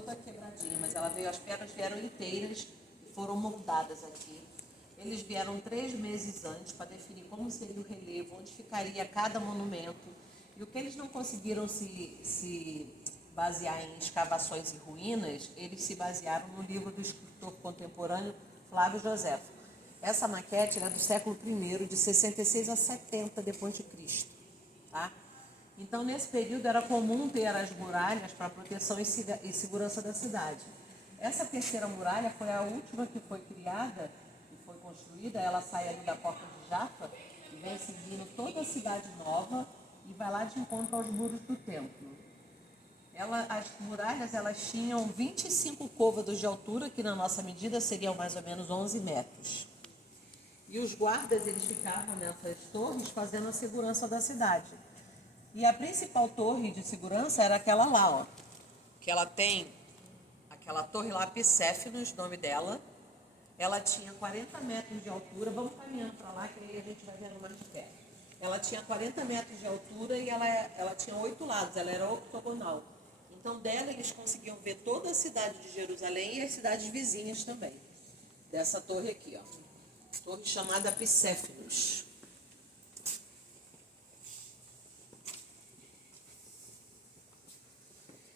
toda quebradinha, mas as pedras vieram inteiras e foram moldadas aqui. Eles vieram 3 meses antes para definir como seria o relevo, onde ficaria cada monumento. E o que eles não conseguiram se basear em escavações e ruínas, eles se basearam no livro do escritor contemporâneo Flávio Joséfo. Essa maquete era do século I, de 66 a 70 depois de Cristo. Tá? Então, nesse período, era comum ter as muralhas para proteção e segurança da cidade. Essa terceira muralha foi a última que foi criada e foi construída. Ela sai ali da Porta de Jaffa e vem seguindo toda a cidade nova e vai lá de encontro aos muros do templo. As muralhas tinham 25 côvados de altura, que na nossa medida seriam mais ou menos 11 metros. E os guardas, eles ficavam nessas torres fazendo a segurança da cidade. E a principal torre de segurança era aquela lá, ó. Que ela tem, aquela torre lá, Picéfinos, nome dela. Ela tinha 40 metros de altura. Vamos caminhando para lá, que aí a gente vai vendo mais de perto. Ela tinha 40 metros de altura e ela tinha 8 lados. Ela era octogonal. Então, dela eles conseguiam ver toda a cidade de Jerusalém e as cidades vizinhas também. Dessa torre aqui, ó. Torre chamada Picéfinos.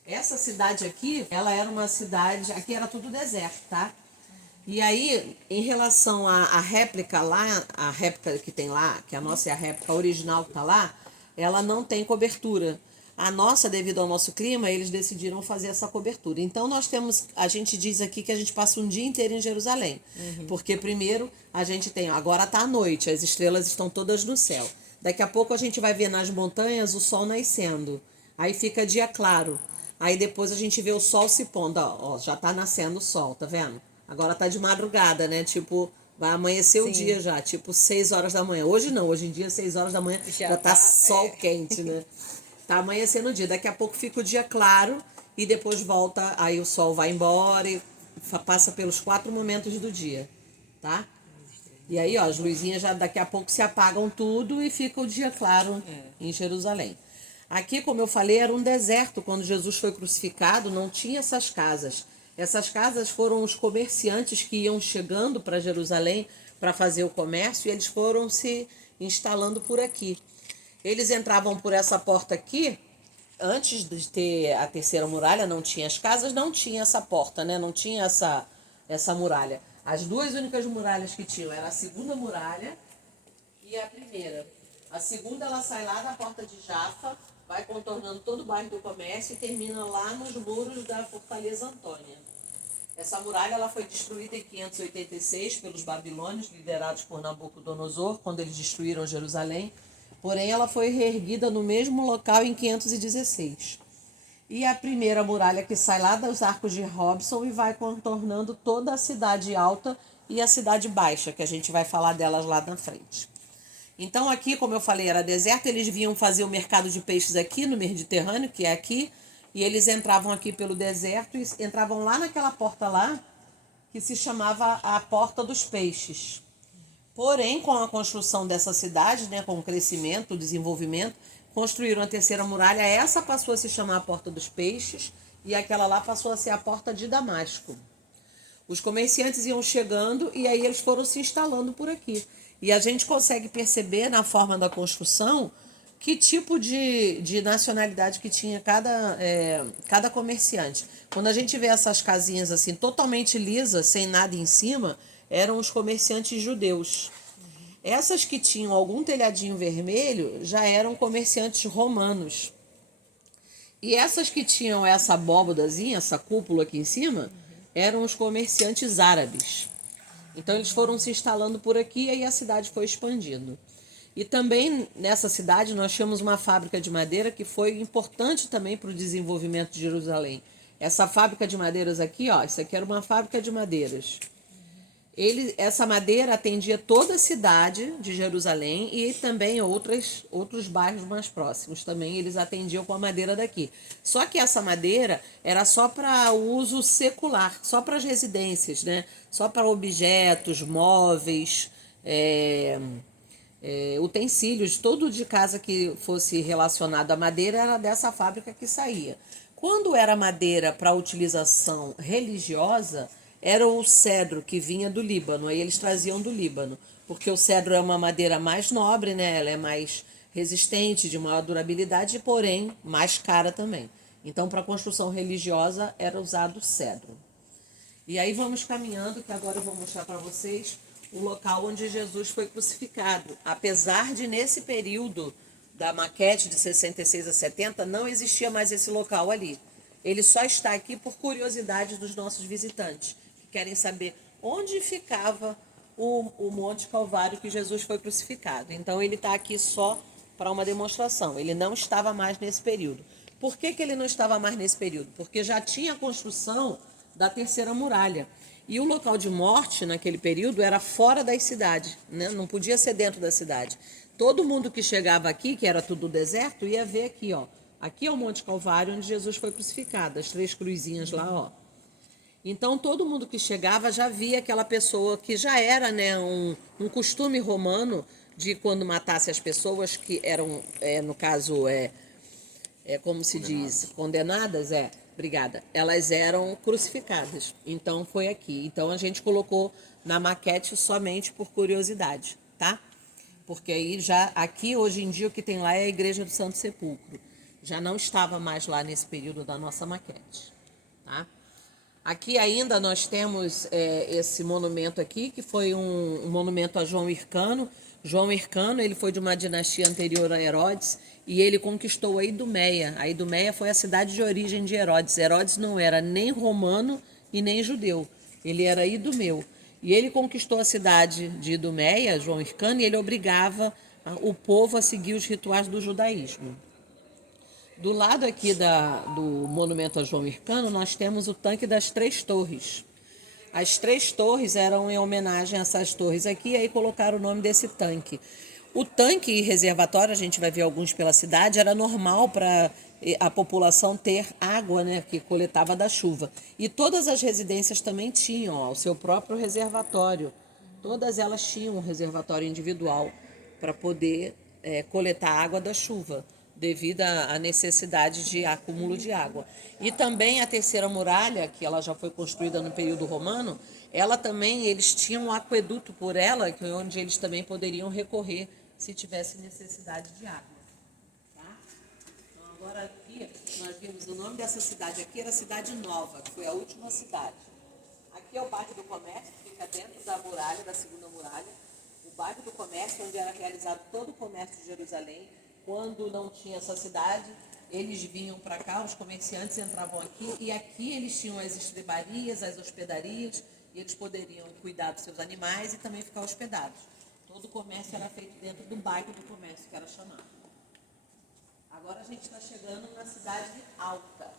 Essa cidade aqui, ela era uma cidade... Aqui era tudo deserto, tá? E aí, em relação à réplica lá, a réplica que tem lá, que a nossa é a réplica original que tá lá, ela não tem cobertura. A nossa, devido ao nosso clima, eles decidiram fazer essa cobertura. Então, a gente diz aqui que a gente passa um dia inteiro em Jerusalém. Porque primeiro, a gente tem, agora tá à noite, as estrelas estão todas no céu. Daqui a pouco a gente vai ver nas montanhas o sol nascendo. Aí fica dia claro. Aí depois a gente vê o sol se pondo. Ó, já tá nascendo o sol, tá vendo? Agora tá de madrugada, né? Tipo, vai amanhecer o dia já, tipo 6 horas da manhã. Hoje não, hoje em dia 6 horas da manhã já tá sol quente, né? Tá amanhecendo o dia, daqui a pouco fica o dia claro e depois volta, aí o sol vai embora e passa pelos 4 momentos do dia, tá? E aí, ó, as luzinhas já daqui a pouco se apagam tudo e fica o dia claro em Jerusalém. Aqui, como eu falei, era um deserto. Quando Jesus foi crucificado, não tinha essas casas. Essas casas foram os comerciantes que iam chegando para Jerusalém para fazer o comércio e eles foram se instalando por aqui. Eles entravam por essa porta aqui. Antes de ter a terceira muralha, não tinha as casas, não tinha essa porta, né? Não tinha essa muralha. As duas únicas muralhas que tinham era a segunda muralha e a primeira. A segunda, ela sai lá da Porta de Jaffa, vai contornando todo o bairro do comércio e termina lá nos muros da Fortaleza Antônia. Essa muralha ela foi destruída em 586 pelos babilônios, liderados por Nabucodonosor, quando eles destruíram Jerusalém. Porém, ela foi reerguida no mesmo local em 516. E a primeira muralha que sai lá dos Arcos de Robson e vai contornando toda a cidade alta e a cidade baixa, que a gente vai falar delas lá na frente. Então aqui, como eu falei, era deserto, eles vinham fazer o mercado de peixes aqui no Mediterrâneo, que é aqui, e eles entravam aqui pelo deserto e entravam lá naquela porta lá, que se chamava a Porta dos Peixes. Porém, com a construção dessa cidade, né, com o crescimento, o desenvolvimento, construíram a terceira muralha. Essa passou a se chamar a Porta dos Peixes e aquela lá passou a ser a Porta de Damasco. Os comerciantes iam chegando e aí eles foram se instalando por aqui. E a gente consegue perceber na forma da construção que tipo de nacionalidade que tinha cada comerciante. Quando a gente vê essas casinhas assim totalmente lisas, sem nada em cima, eram os comerciantes judeus. Essas que tinham algum telhadinho vermelho já eram comerciantes romanos. E essas que tinham essa abóbodazinha, essa cúpula aqui em cima, eram os comerciantes árabes. Então eles foram se instalando por aqui e aí a cidade foi expandindo. E também nessa cidade nós tínhamos uma fábrica de madeira que foi importante também para o desenvolvimento de Jerusalém. Essa fábrica de madeiras aqui, ó, isso aqui era uma fábrica de madeiras. Essa madeira atendia toda a cidade de Jerusalém e também outros bairros mais próximos. Também eles atendiam com a madeira daqui. Só que essa madeira era só para uso secular, só para as residências, né? Só para objetos, móveis, utensílios, tudo de casa que fosse relacionado à madeira era dessa fábrica que saía. Quando era madeira para utilização religiosa, era o cedro que vinha do Líbano. Aí eles traziam do Líbano, porque o cedro é uma madeira mais nobre, né? Ela é mais resistente, de maior durabilidade, porém mais cara também. Então, para construção religiosa era usado cedro. E aí vamos caminhando, que agora eu vou mostrar para vocês o local onde Jesus foi crucificado. Apesar de nesse período da maquete de 66 a 70 não existia mais esse local ali. Ele só está aqui por curiosidade dos nossos visitantes, que querem saber onde ficava o Monte Calvário que Jesus foi crucificado. Então ele está aqui só para uma demonstração. Ele não estava mais nesse período. Por que ele não estava mais nesse período? Porque já tinha a construção da terceira muralha. E o local de morte naquele período era fora das cidades, né? Não podia ser dentro da cidade. Todo mundo que chegava aqui, que era tudo deserto, ia ver aqui, ó. Aqui é o Monte Calvário, onde Jesus foi crucificado, as 3 cruzinhas lá, ó. Então todo mundo que chegava já via aquela pessoa que já era, né, um costume romano de quando matasse as pessoas que eram, no caso, como se diz, condenadas, obrigada. Elas eram crucificadas. Então foi aqui. Então a gente colocou na maquete somente por curiosidade, tá? Porque aí já aqui hoje em dia o que tem lá é a Igreja do Santo Sepulcro. Já não estava mais lá nesse período da nossa maquete, tá? Aqui ainda nós temos esse monumento aqui, que foi um monumento a João Hircano. João Hircano, ele foi de uma dinastia anterior a Herodes e ele conquistou a Idumeia. A Idumeia foi a cidade de origem de Herodes. Herodes não era nem romano e nem judeu, ele era idumeu. E ele conquistou a cidade de Idumeia, João Hircano, e ele obrigava o povo a seguir os rituais do judaísmo. Do lado aqui do monumento a João Hircano, nós temos o tanque das 3 torres. As 3 torres eram em homenagem a essas torres aqui, e aí colocaram o nome desse tanque. O tanque e reservatório, a gente vai ver alguns pela cidade, era normal para a população ter água, né, que coletava da chuva. E todas as residências também tinham, ó, o seu próprio reservatório. Todas elas tinham um reservatório individual para poder coletar água da chuva, devido à necessidade de acúmulo de água. E também a terceira muralha, que ela já foi construída no período romano, ela também, eles tinham um aqueduto por ela, onde eles também poderiam recorrer se tivesse necessidade de água. Tá? Então agora aqui nós vimos o nome dessa cidade aqui, era Cidade Nova, que foi a última cidade. Aqui é o bairro do Comércio, que fica dentro da muralha, da segunda muralha. O bairro do Comércio, onde era realizado todo o comércio de Jerusalém. Quando não tinha essa cidade, eles vinham para cá, os comerciantes entravam aqui, e aqui eles tinham as estrebarias, as hospedarias, e eles poderiam cuidar dos seus animais e também ficar hospedados. Todo o comércio era feito dentro do bairro do comércio, que era chamado. Agora a gente está chegando na cidade alta.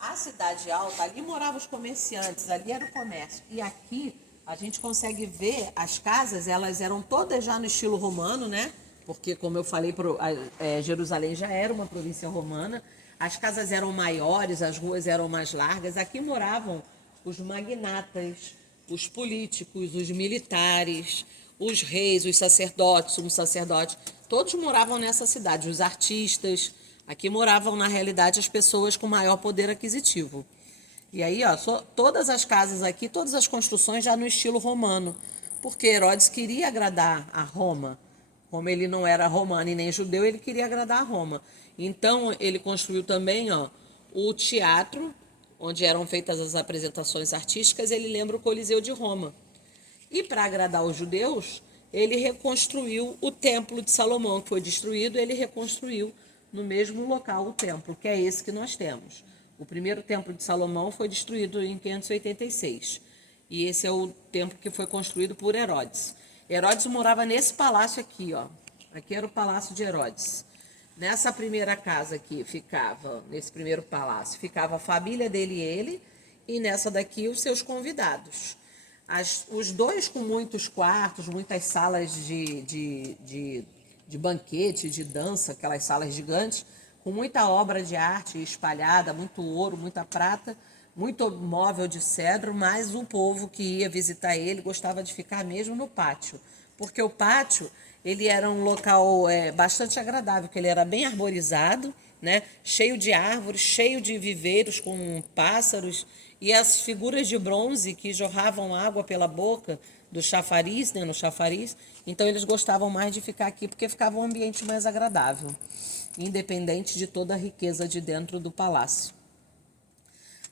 A cidade alta, ali moravam os comerciantes, ali era o comércio. E aqui a gente consegue ver as casas, elas eram todas já no estilo romano, né? Porque, como eu falei, Jerusalém já era uma província romana. As casas eram maiores, as ruas eram mais largas. Aqui moravam os magnatas, os políticos, os militares, os reis, os sacerdotes, sumos sacerdotes. Todos moravam nessa cidade, os artistas. Aqui moravam, na realidade, as pessoas com maior poder aquisitivo. E aí, ó, todas as casas aqui, todas as construções já no estilo romano, porque Herodes queria agradar a Roma. Como ele não era romano e nem judeu, ele queria agradar a Roma. Então, ele construiu também, ó, o teatro, onde eram feitas as apresentações artísticas. Ele lembra o Coliseu de Roma. E para agradar os judeus, ele reconstruiu o Templo de Salomão, que foi destruído. Ele reconstruiu no mesmo local o templo, que é esse que nós temos. O primeiro templo de Salomão foi destruído em 586. E esse é o templo que foi construído por Herodes. Herodes morava nesse palácio aqui, ó. Aqui era o palácio de Herodes. Nessa primeira casa aqui ficava, nesse primeiro palácio, ficava a família dele e ele, e nessa daqui os seus convidados. Os dois com muitos quartos, muitas salas de banquete, de dança, aquelas salas gigantes, com muita obra de arte espalhada, muito ouro, muita prata, muito móvel de cedro, mas o povo que ia visitar ele gostava de ficar mesmo no pátio, porque o pátio ele era um local bastante agradável, porque ele era bem arborizado, né? Cheio de árvores, cheio de viveiros com pássaros, e as figuras de bronze que jorravam água pela boca do chafariz, né? No chafariz. Então eles gostavam mais de ficar aqui porque ficava um ambiente mais agradável, independente de toda a riqueza de dentro do palácio.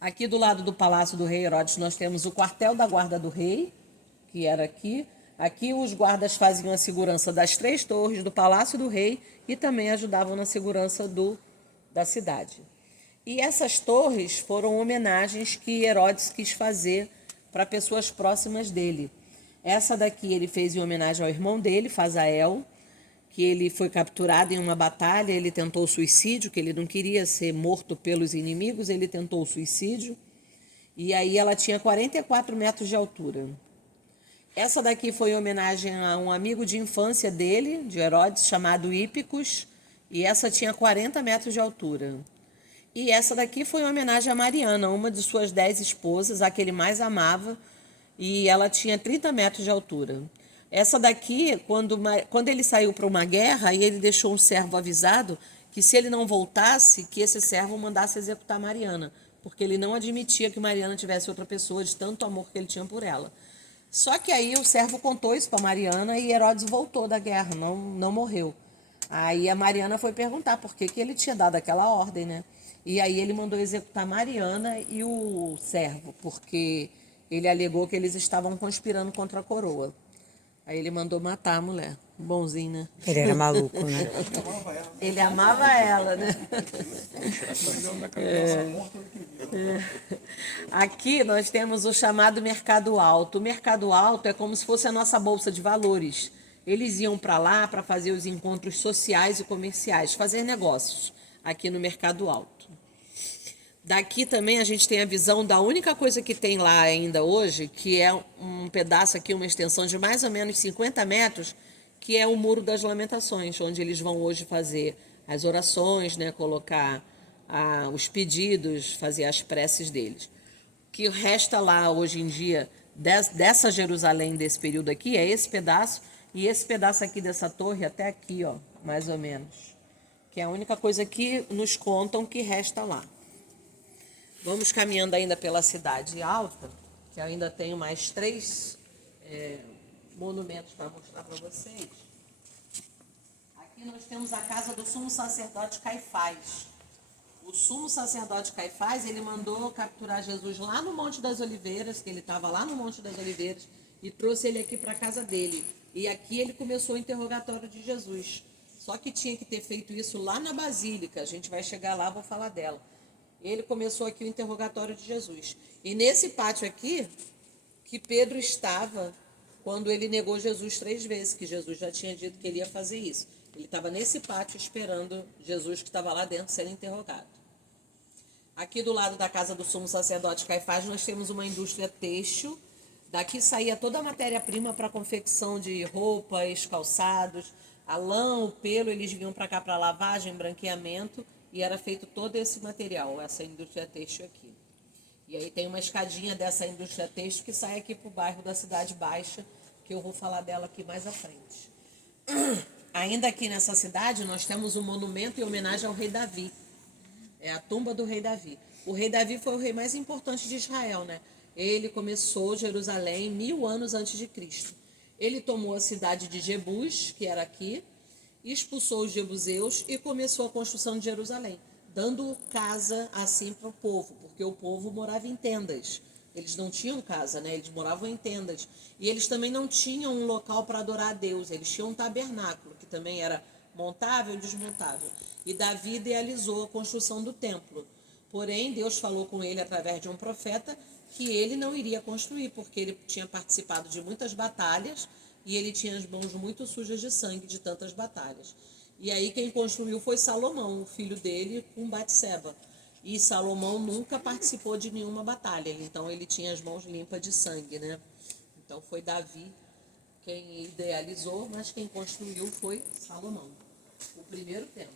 Aqui do lado do Palácio do Rei Herodes nós temos o quartel da guarda do rei, que era aqui. Aqui os guardas faziam a segurança das 3 torres do Palácio do Rei e também ajudavam na segurança da cidade. E essas torres foram homenagens que Herodes quis fazer para pessoas próximas dele. Essa daqui ele fez em homenagem ao irmão dele, Fazael, que ele foi capturado em uma batalha, ele tentou suicídio, que ele não queria ser morto pelos inimigos, ele tentou suicídio. E aí ela tinha 44 metros de altura. Essa daqui foi em homenagem a um amigo de infância dele, de Herodes, chamado Hípicos, e essa tinha 40 metros de altura. E essa daqui foi em homenagem a Mariana, uma de suas 10 esposas, a que ele mais amava, e ela tinha 30 metros de altura. Essa daqui, quando ele saiu para uma guerra, e ele deixou um servo avisado que se ele não voltasse, que esse servo mandasse executar Mariana, porque ele não admitia que Mariana tivesse outra pessoa de tanto amor que ele tinha por ela. Só que aí o servo contou isso para Mariana e Herodes voltou da guerra, não morreu. Aí a Mariana foi perguntar por que ele tinha dado aquela ordem, né? E aí ele mandou executar Mariana e o servo, porque ele alegou que eles estavam conspirando contra a coroa. Aí ele mandou matar a mulher. Bonzinho, né? Ele era maluco, né? Ele amava ela, né? Aqui nós temos o chamado Mercado Alto. O Mercado Alto é como se fosse a nossa bolsa de valores. Eles iam para lá para fazer os encontros sociais e comerciais, fazer negócios aqui no Mercado Alto. Daqui também a gente tem a visão da única coisa que tem lá ainda hoje, que é um pedaço aqui, uma extensão de mais ou menos 50 metros, que é o Muro das Lamentações, onde eles vão hoje fazer as orações, né, colocar os pedidos, fazer as preces deles. O que resta lá hoje em dia dessa Jerusalém, desse período aqui, é esse pedaço, e esse pedaço aqui dessa torre até aqui, ó, mais ou menos, que é a única coisa que nos contam que resta lá. Vamos caminhando ainda pela cidade alta, que eu ainda tenho mais 3 monumentos para mostrar para vocês. Aqui nós temos a casa do sumo sacerdote Caifás. O sumo sacerdote Caifás, ele mandou capturar Jesus lá no Monte das Oliveiras, que ele estava lá no Monte das Oliveiras, e trouxe ele aqui para a casa dele. E aqui ele começou o interrogatório de Jesus. Só que tinha que ter feito isso lá na Basílica. A gente vai chegar lá, vou falar dela. Ele começou aqui o interrogatório de Jesus. E nesse pátio aqui, que Pedro estava quando ele negou Jesus 3 vezes, que Jesus já tinha dito que ele ia fazer isso. Ele estava nesse pátio esperando Jesus, que estava lá dentro, sendo interrogado. Aqui do lado da casa do sumo sacerdote Caifás, nós temos uma indústria têxtil. Daqui saía toda a matéria-prima para a confecção de roupas, calçados. A lã, o pelo, eles vinham para cá para lavagem, branqueamento. E era feito todo esse material, essa indústria têxtil aqui. E aí tem uma escadinha dessa indústria têxtil que sai aqui para o bairro da Cidade Baixa, que eu vou falar dela aqui mais à frente. Ainda aqui nessa cidade, nós temos um monumento em homenagem ao rei Davi. É a tumba do rei Davi. O rei Davi foi o rei mais importante de Israel, né? Ele começou Jerusalém 1000 anos antes de Cristo. Ele tomou a cidade de Jebus, que era aqui, expulsou os jebuseus e começou a construção de Jerusalém, dando casa assim para o povo, porque o povo morava em tendas. Eles não tinham casa, né? Eles moravam em tendas. E eles também não tinham um local para adorar a Deus. Eles tinham um tabernáculo, que também era montável e desmontável. E Davi idealizou a construção do templo. Porém, Deus falou com ele através de um profeta que ele não iria construir, porque ele tinha participado de muitas batalhas e ele tinha as mãos muito sujas de sangue de tantas batalhas. E aí quem construiu foi Salomão, o filho dele, com Batseba. E Salomão nunca participou de nenhuma batalha, então ele tinha as mãos limpas de sangue, né? Então foi Davi quem idealizou, mas quem construiu foi Salomão, o primeiro templo.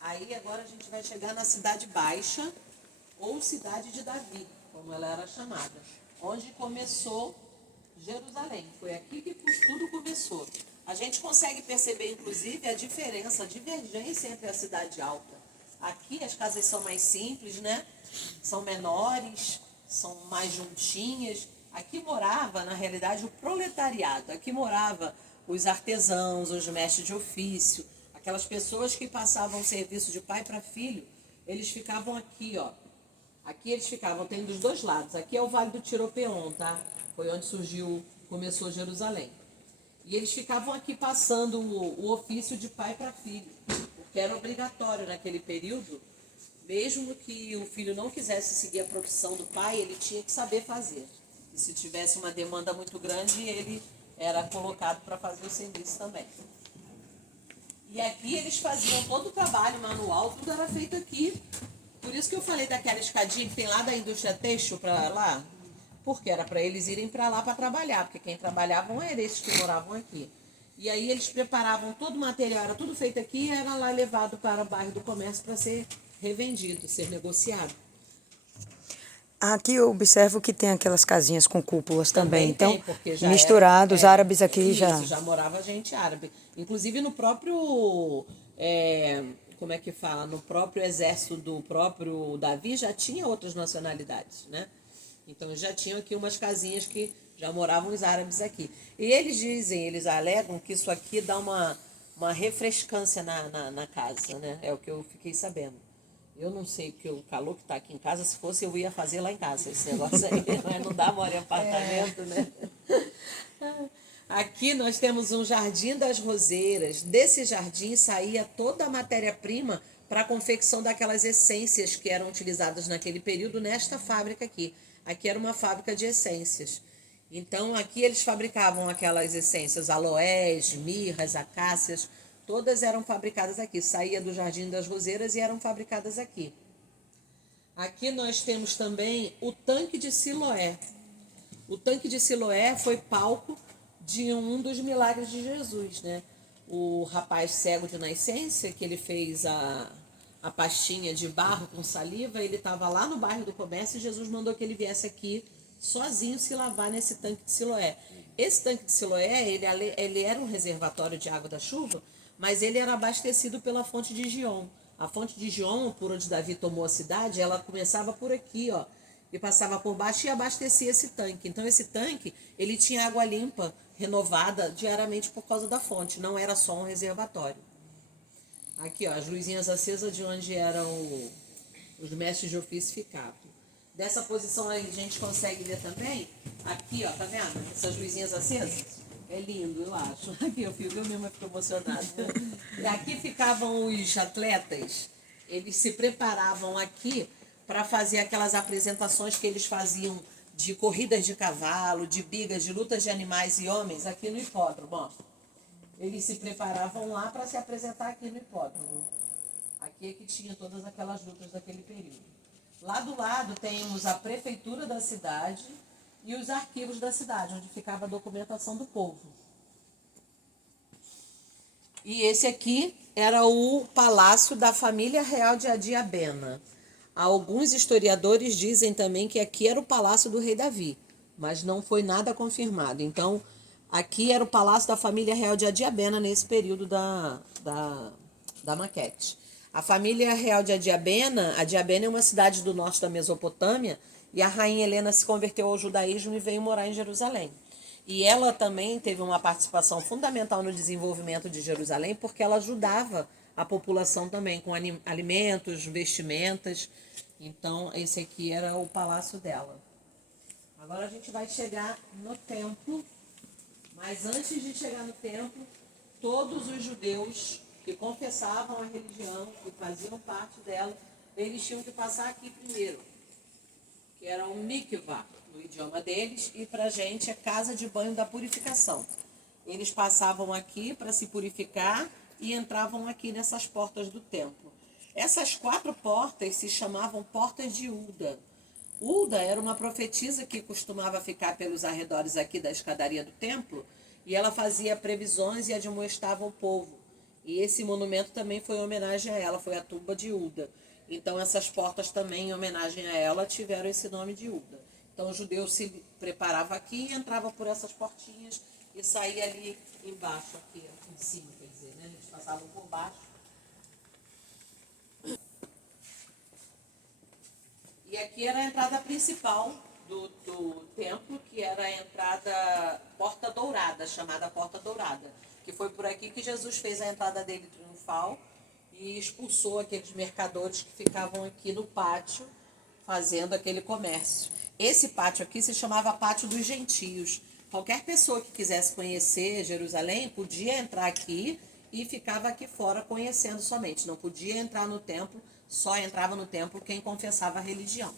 Aí agora a gente vai chegar na Cidade Baixa, ou Cidade de Davi, como ela era chamada, onde começou Jerusalém. Foi aqui que tudo começou. A gente consegue perceber, inclusive, a diferença, a divergência entre a cidade alta. Aqui as casas são mais simples, né? São menores, são mais juntinhas. Aqui morava, na realidade, o proletariado. Aqui morava os artesãos, os mestres de ofício, aquelas pessoas que passavam serviço de pai para filho. Eles ficavam aqui, ó. Aqui eles ficavam, tem dos dois lados. Aqui é o Vale do Tiropeon, tá? Foi onde começou Jerusalém. E eles ficavam aqui passando o ofício de pai para filho, porque era obrigatório naquele período. Mesmo que o filho não quisesse seguir a profissão do pai, ele tinha que saber fazer. E se tivesse uma demanda muito grande, ele era colocado para fazer o serviço também. E aqui eles faziam todo o trabalho manual, tudo era feito aqui. Por isso que eu falei daquela escadinha que tem lá da indústria têxtil para lá, porque era para eles irem para lá para trabalhar, porque quem trabalhavam eram esses que moravam aqui. E aí eles preparavam todo o material, era tudo feito aqui, e era lá levado para o bairro do comércio para ser revendido, ser negociado. Aqui eu observo que tem aquelas casinhas com cúpulas também. Então, porque já misturado, os árabes aqui isso, já morava gente árabe. Inclusive no próprio, como é que fala? No próprio exército do próprio Davi já tinha outras nacionalidades, né? Então já tinham aqui umas casinhas que já moravam os árabes aqui. E eles dizem, eles alegam que isso aqui dá uma refrescância na casa, né? É o que eu fiquei sabendo. Eu não sei, porque o calor que está aqui em casa, se fosse eu ia fazer lá em casa esse negócio aí, mas não dá mora em apartamento, né? Aqui nós temos um jardim das roseiras. Desse jardim saía toda a matéria-prima para a confecção daquelas essências que eram utilizadas naquele período nesta fábrica aqui. Aqui era uma fábrica de essências. Então aqui eles fabricavam aquelas essências, aloés, mirras, acácias, todas eram fabricadas aqui. Saía do Jardim das Roseiras e eram fabricadas aqui. Aqui nós temos também o tanque de Siloé. O tanque de Siloé foi palco de um dos milagres de Jesus, né? O rapaz cego de nascença, que ele fez a pastinha de barro com saliva, ele estava lá no bairro do comércio e Jesus mandou que ele viesse aqui sozinho se lavar nesse tanque de Siloé. Esse tanque de Siloé, ele era um reservatório de água da chuva, mas ele era abastecido pela fonte de Gion. A fonte de Gion, por onde Davi tomou a cidade, ela começava por aqui, ó, e passava por baixo e abastecia esse tanque. Então esse tanque, ele tinha água limpa, renovada diariamente por causa da fonte, não era só um reservatório. Aqui, ó, as luzinhas acesas de onde eram os mestres de ofício ficavam. Dessa posição aí a gente consegue ver também, aqui, ó, tá vendo? Essas luzinhas acesas. É lindo, eu acho. Aqui eu mesma fico emocionada. E aqui ficavam os atletas, eles se preparavam aqui para fazer aquelas apresentações que eles faziam de corridas de cavalo, de bigas, de lutas de animais e homens aqui no hipódromo, ó. Eles se preparavam lá para se apresentar aqui no hipódromo. Aqui é que tinha todas aquelas lutas daquele período. Lá do lado temos a prefeitura da cidade e os arquivos da cidade, onde ficava a documentação do povo. E esse aqui era o palácio da família real de Adiabena. Alguns historiadores dizem também que aqui era o palácio do rei Davi, mas não foi nada confirmado. Então, aqui era o palácio da família real de Adiabena nesse período da maquete. A família real de Adiabena é uma cidade do norte da Mesopotâmia, e a rainha Helena se converteu ao judaísmo e veio morar em Jerusalém. E ela também teve uma participação fundamental no desenvolvimento de Jerusalém, porque ela ajudava a população também com alimentos, vestimentas. Então, esse aqui era o palácio dela. Agora a gente vai chegar no templo, mas antes de chegar no templo, todos os judeus que confessavam a religião, que faziam parte dela, eles tinham que passar aqui primeiro, que era um mikvah, no idioma deles, e pra gente é casa de banho da purificação. Eles passavam aqui para se purificar e entravam aqui nessas portas do templo. Essas 4 portas se chamavam portas de Hulda. Hulda era uma profetisa que costumava ficar pelos arredores aqui da escadaria do templo, e ela fazia previsões e admoestava o povo. E esse monumento também foi em homenagem a ela, foi a tumba de Hulda. Então essas portas também, em homenagem a ela, tiveram esse nome de Hulda. Então o judeu se preparava aqui e entrava por essas portinhas e saía ali embaixo, aqui em cima, quer dizer, né? Eles passavam por baixo. E aqui era a entrada principal do templo, que era a entrada Porta Dourada, chamada Porta Dourada. Que foi por aqui que Jesus fez a entrada dele triunfal e expulsou aqueles mercadores que ficavam aqui no pátio, fazendo aquele comércio. Esse pátio aqui se chamava Pátio dos Gentios. Qualquer pessoa que quisesse conhecer Jerusalém podia entrar aqui e ficava aqui fora conhecendo somente. Não podia entrar no templo, só entrava no templo quem confessava a religião.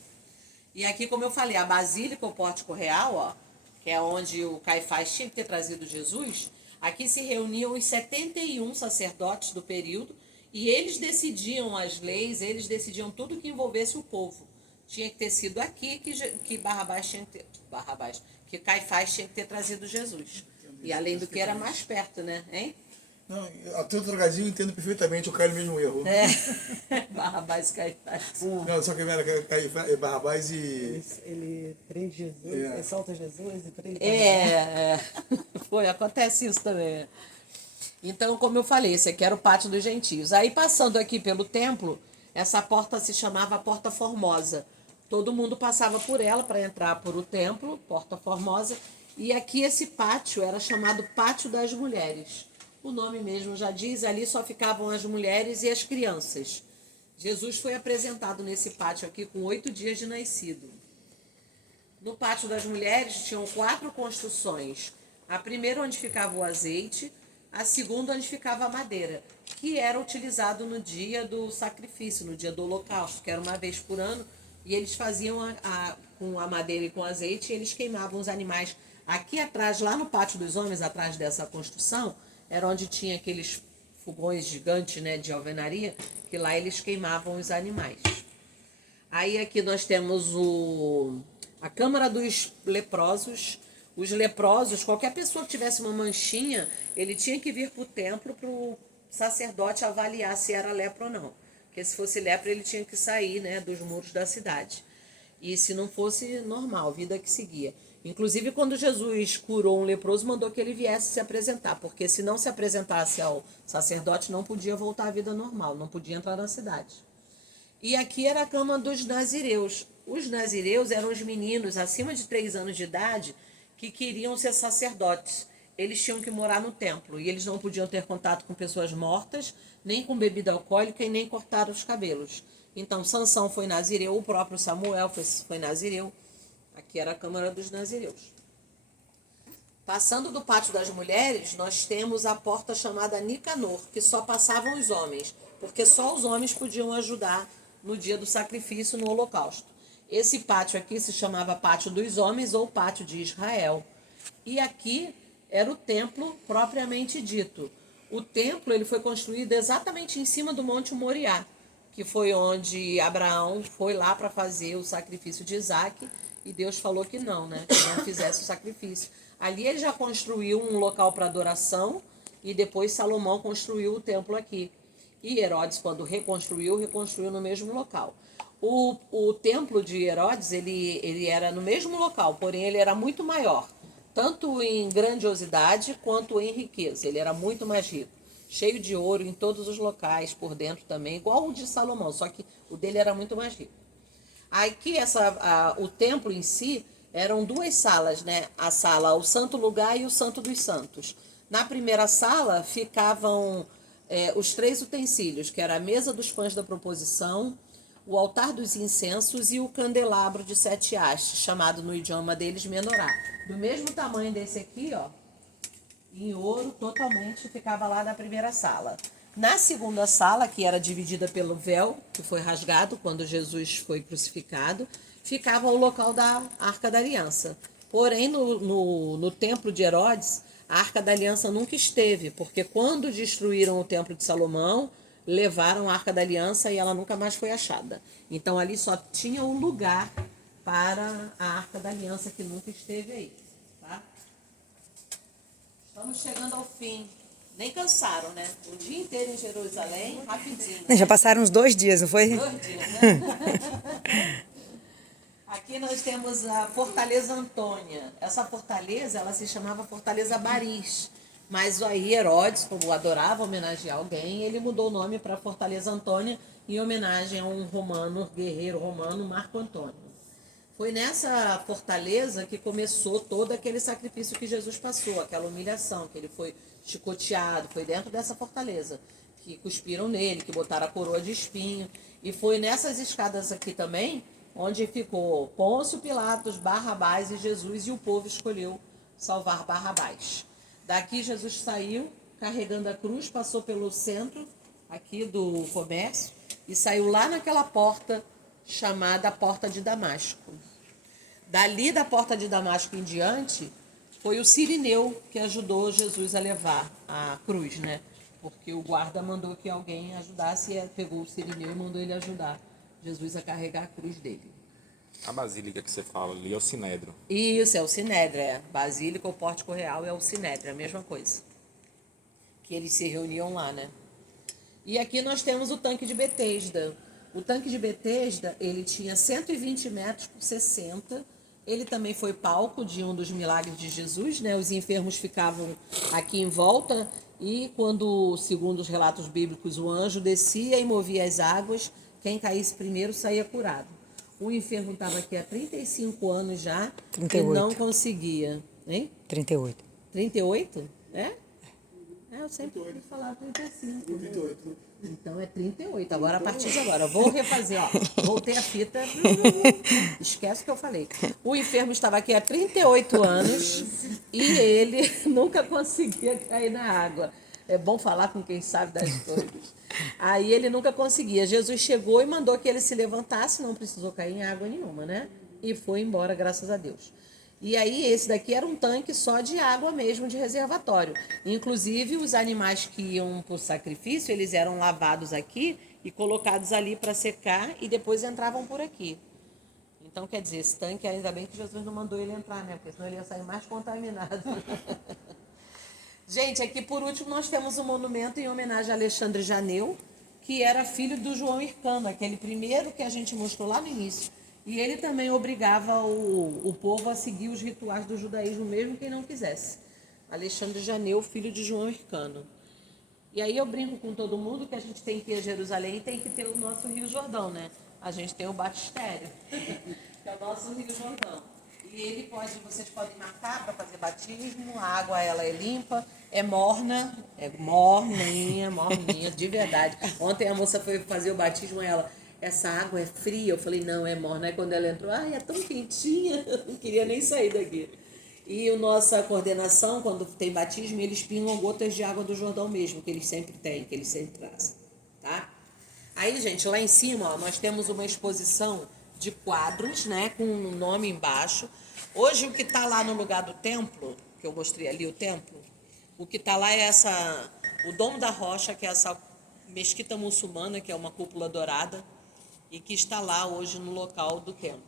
E aqui, como eu falei, a Basílica, o Pórtico Real, ó, que é onde o Caifás tinha que ter trazido Jesus, aqui se reuniam os 71 sacerdotes do período e eles decidiam as leis, eles decidiam tudo que envolvesse o povo. Tinha que ter sido aqui que que Caifás tinha que ter trazido Jesus. E além do que era mais perto, né? Hein? Não, até o trocadilho eu entendo perfeitamente, eu caio no mesmo erro. Barrabás e Caifás. Não, só que era Caifás, Barrabás e... Ele prende Jesus, exalta Jesus e prende Foi, acontece isso também. Então, como eu falei, esse aqui era o Pátio dos Gentios. Aí, passando aqui pelo templo, essa porta se chamava Porta Formosa. Todo mundo passava por ela para entrar por o templo, Porta Formosa. E aqui esse pátio era chamado Pátio das Mulheres. O nome mesmo já diz, ali só ficavam as mulheres e as crianças. Jesus foi apresentado nesse pátio aqui com 8 dias de nascido. No Pátio das Mulheres tinham 4 construções. A primeira onde ficava o azeite, a segunda onde ficava a madeira, que era utilizado no dia do sacrifício, no dia do holocausto, que era uma vez por ano, e eles faziam com a madeira e com o azeite, e eles queimavam os animais. Aqui atrás, lá no Pátio dos Homens, atrás dessa construção, era onde tinha aqueles fogões gigantes, né, de alvenaria, que lá eles queimavam os animais. Aí aqui nós temos a Câmara dos Leprosos. Os leprosos, qualquer pessoa que tivesse uma manchinha, ele tinha que vir para o templo para o sacerdote avaliar se era lepra ou não. Porque se fosse lepra, ele tinha que sair, né, dos muros da cidade. E se não fosse, normal, vida que seguia. Inclusive, quando Jesus curou um leproso, mandou que ele viesse se apresentar, porque se não se apresentasse ao sacerdote, não podia voltar à vida normal, não podia entrar na cidade. E aqui era a cama dos nazireus. Os nazireus eram os meninos acima de 3 anos de idade que queriam ser sacerdotes. Eles tinham que morar no templo e eles não podiam ter contato com pessoas mortas, nem com bebida alcoólica e nem cortar os cabelos. Então, Sansão foi nazireu, o próprio Samuel foi nazireu. Aqui era a Câmara dos Nazireus. Passando do Pátio das Mulheres, nós temos a porta chamada Nicanor, que só passavam os homens, porque só os homens podiam ajudar no dia do sacrifício, no holocausto. Esse pátio aqui se chamava Pátio dos Homens ou Pátio de Israel. E aqui era o templo propriamente dito. O templo ele foi construído exatamente em cima do Monte Moriá, que foi onde Abraão foi lá para fazer o sacrifício de Isaac, e Deus falou que não, né? Que não fizesse o sacrifício. Ali ele já construiu um local para adoração, e depois Salomão construiu o templo aqui. E Herodes, quando reconstruiu no mesmo local. O templo de Herodes, ele era no mesmo local, porém ele era muito maior, tanto em grandiosidade quanto em riqueza. Ele era muito mais rico, cheio de ouro em todos os locais, por dentro também, igual o de Salomão, só que o dele era muito mais rico. Aqui, o templo em si, eram 2 salas, né? A sala, o Santo Lugar e o Santo dos Santos. Na primeira sala ficavam os 3 utensílios, que era a mesa dos pães da proposição, o altar dos incensos e o candelabro de 7 hastes, chamado no idioma deles menorá. Do mesmo tamanho desse aqui, ó, em ouro totalmente, ficava lá na primeira sala. Na segunda sala, que era dividida pelo véu, que foi rasgado quando Jesus foi crucificado, ficava o local da Arca da Aliança. Porém, no templo de Herodes, a Arca da Aliança nunca esteve, porque quando destruíram o templo de Salomão, levaram a Arca da Aliança e ela nunca mais foi achada. Então, ali só tinha um lugar para a Arca da Aliança, que nunca esteve aí. Tá? Estamos chegando ao fim. Nem cansaram, né? O dia inteiro em Jerusalém, rapidinho. Né? Já passaram uns 2 dias, não foi? 2 dias, né? Aqui nós temos a Fortaleza Antônia. Essa fortaleza, ela se chamava Fortaleza Baris. Mas aí Herodes, como adorava homenagear alguém, ele mudou o nome para Fortaleza Antônia, em homenagem a um romano, guerreiro romano, Marco Antônio. Foi nessa fortaleza que começou todo aquele sacrifício que Jesus passou, aquela humilhação, que ele foi chicoteado, foi dentro dessa fortaleza, que cuspiram nele, que botaram a coroa de espinho. E foi nessas escadas aqui também, onde ficou Pôncio Pilatos, Barrabás e Jesus, e o povo escolheu salvar Barrabás. Daqui Jesus saiu, carregando a cruz, passou pelo centro aqui do comércio e saiu lá naquela porta chamada Porta de Damasco. Dali da Porta de Damasco em diante, foi o Cirineu que ajudou Jesus a levar a cruz, né? Porque o guarda mandou que alguém ajudasse, e pegou o Cirineu e mandou ele ajudar Jesus a carregar a cruz dele. A basílica que você fala ali é o Sinédrio. Isso, é o Sinédrio, é. Basílica ou Pórtico Real é o Sinédrio, é a mesma coisa. Que eles se reuniam lá, né? E aqui nós temos o tanque de Betesda. O tanque de Betesda, ele tinha 120 metros por 60. Ele também foi palco de um dos milagres de Jesus, né? Os enfermos ficavam aqui em volta e quando, segundo os relatos bíblicos, o anjo descia e movia as águas, quem caísse primeiro saía curado. O enfermo estava aqui há 35 anos já 38. e não conseguia. Hein? 38. 38? É? Eu sempre ouvi falar 35. 38. Então é 38. Agora, a partir de agora, vou refazer, ó. Voltei a fita. Esquece o que eu falei. O enfermo estava aqui há 38 anos e ele nunca conseguia cair na água. É bom falar com quem sabe das coisas. Aí ele nunca conseguia. Jesus chegou e mandou que ele se levantasse, não precisou cair em água nenhuma, né? E foi embora, graças a Deus. E aí esse daqui era um tanque só de água mesmo, de reservatório. Inclusive os animais que iam por sacrifício, eles eram lavados aqui e colocados ali para secar e depois entravam por aqui. Então, quer dizer, esse tanque, ainda bem que Jesus não mandou ele entrar, né? Porque senão ele ia sair mais contaminado. Gente, aqui por último nós temos um monumento em homenagem a Alexandre Janeu, que era filho do João Hircano, aquele primeiro que a gente mostrou lá no início. E ele também obrigava o povo a seguir os rituais do judaísmo, mesmo quem não quisesse. Alexandre Janeu, filho de João Hircano. E aí eu brinco com todo mundo que a gente tem que ir a Jerusalém e tem que ter o nosso Rio Jordão, né? A gente tem o batistério, que é o nosso Rio Jordão. E ele vocês podem marcar para fazer batismo, a água ela é limpa, é morna, é morninha, de verdade. Ontem a moça foi fazer o batismo e essa água é fria. Eu falei, não, é morna. Aí quando ela entrou, é tão quentinha, eu não queria nem sair daqui. E a nossa coordenação, quando tem batismo, eles pingam gotas de água do Jordão mesmo, que eles sempre têm, que eles sempre trazem, tá? Aí, gente, lá em cima, ó, nós temos uma exposição de quadros, né, com um nome embaixo. Hoje, o que está lá no lugar do templo, que eu mostrei ali o templo, o que está lá é o Domo da Rocha, que é essa mesquita muçulmana, que é uma cúpula dourada, e que está lá hoje no local do templo.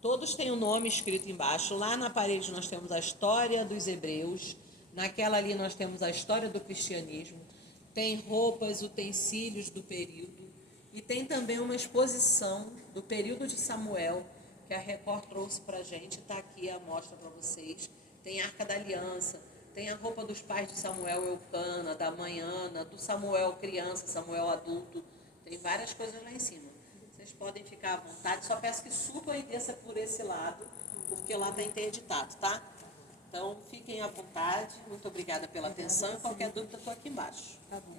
Todos têm o nome escrito embaixo. Lá na parede nós temos a história dos hebreus, naquela ali nós temos a história do cristianismo, tem roupas, utensílios do período, e tem também uma exposição do período de Samuel, que a Record trouxe para a gente, está aqui a mostra para vocês. Tem a Arca da Aliança, tem a roupa dos pais de Samuel, Eucana, da mãe Ana, do Samuel criança, Samuel adulto, tem várias coisas lá em cima. Vocês podem ficar à vontade, só peço que suba e desça por esse lado, porque lá está interditado, tá? Então, fiquem à vontade, muito obrigada pela atenção e qualquer dúvida, estou aqui embaixo. Tá bom.